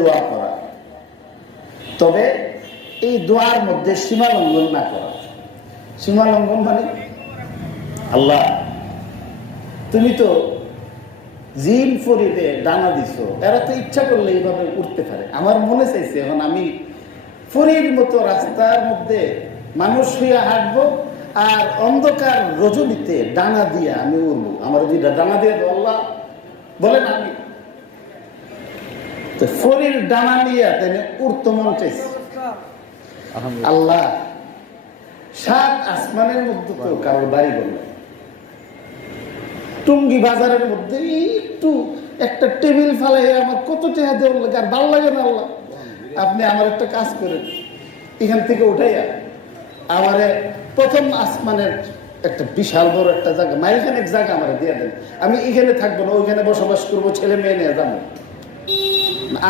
দোয়া করা, তবে এই দোয়ার মধ্যে সীমা লঙ্ঘন না করা। সীমা লঙ্ঘন মানে, আল্লাহ তুমি তো জিন ফরিদে ডানা দিছো, এরা তো ইচ্ছা করলে এইভাবে উঠতে পারে। আমার মনে চাইছে এখন আমি ফরির মতো রাস্তার মধ্যে মানুষ হইয়া হাঁটবো, আর অন্ধকার রজনীতে ডানা দিয়া আমি উড়বো। আমার দুইটা ডানা দিয়ে তো আল্লাহ বলেন, আমি তো ফরির ডানা নিয়ে তাই উড়তে মন চাইছে। আল্লাহ সাত আসমানের মধ্যে তো কারোর বাড়ি বলল, টুঙ্গি বাজারের মধ্যে একটু একটা টেবিল ফালাই আমার কত টাকা দেওয়ার লাগে, আর ভালো লাগে না। আল্লাহ আপনি আমার একটা কাজ করেন, এখান থেকে উঠাইয়া আমারে প্রথম আসমানের একটা বিশাল বড় একটা জায়গা, মাইলখানেক জায়গা আমার দিয়ে দেন। আমি এখানে থাকবো না, ওইখানে বসবাস করবো, ছেলে মেয়ে নিয়ে যাবো।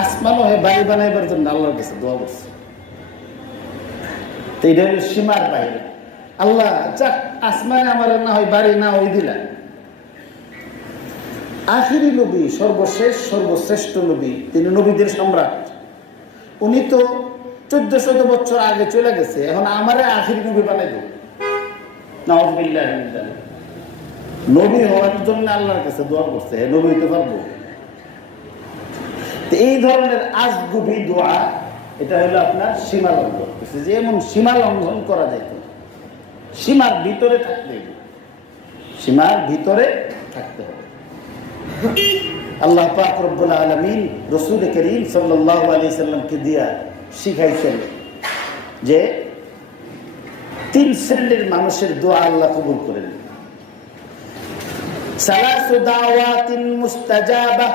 আসমানও হয়ে বাড়ি বানাইবার জন্য আল্লাহর কাছে দোয়া করছে। তো এটা হলো সীমার বাইরে। আল্লাহ যাক, আসমানে আমার না হয় বাড়ি না ওই দিলাম। আখিরি নবী, সর্বশেষ সর্বশ্রেষ্ঠ নবী, তিনি নবীদের সম্রাট। উনি তো 1400 বছর আগে চলে গেছে, এখন আমারে আখিরি নবী বানাই দেব। নাউযুবিল্লাহ মিন যালিক। নবী হওয়ার জন্য আল্লাহর কাছে দোয়া করছে, নবী হইতে পারবো। এই ধরনের আজগুবি দোয়া, এটা হলো আপনার সীমা লঙ্ঘন করছে। যে এমন সীমা লঙ্ঘন করা যাইত, সীমার ভিতরে থাকতে হবে, সীমার ভিতরে থাকতে হবে। আল্লাহ পাক রব্বুল আলামিন রাসূল করিম সাল্লাল্লাহু আলাইহি সাল্লামকে দিয়া শিখাইছেন যে 3 শ্রেণীর মানুষের দোয়া আল্লাহ কবুল করেন। সালাসু দাওয়াতিন মুস্তাজাবা,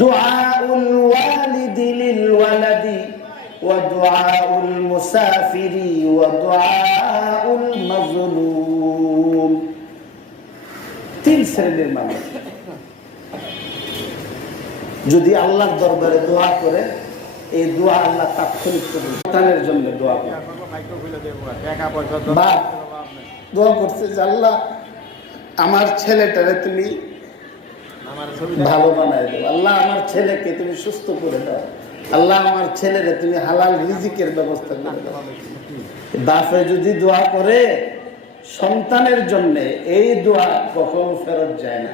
দুআউল ওয়ালিদি লিল ওয়ালাদি, ওয়া দুআউল মুসাফিরি, ওয়া দুআউল মাজলুম। 3 শ্রেণীর মানুষ যদি আল্লাহর দরবারে দোয়া করে, এই দোয়া আল্লাহ তাৎক্ষণিক সন্তানের জন্য দোয়া করে। দোয়া করছে যে আল্লাহ আমার ছেলেটারে তুমি ভালো বানায় দাও, আল্লাহ আমার ছেলেকে তুমি সুস্থ করে দাও, আল্লাহ আমার ছেলেরে তুমি হালাল রিজিকের ব্যবস্থা করে দাও। বাপে যদি দোয়া করে সন্তানের জন্য, এই দোয়া কখনো ফেরত যায় না।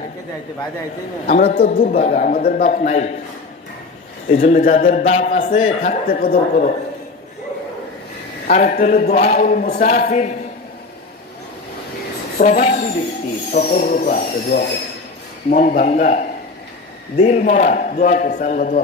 আমরা তো দুর্ভাগা, আমাদের বাপ নাই। এই জন্য যাদের বাপ আছে থাকতে কদর করো। আরেকটা হলো দুআউল মুসাফির, প্রবাসী ব্যক্তি সফররত আছে, দোয়া করছে, মন ভাঙ্গা দিল মরা দোয়া করছে, আল্লাহ দোয়া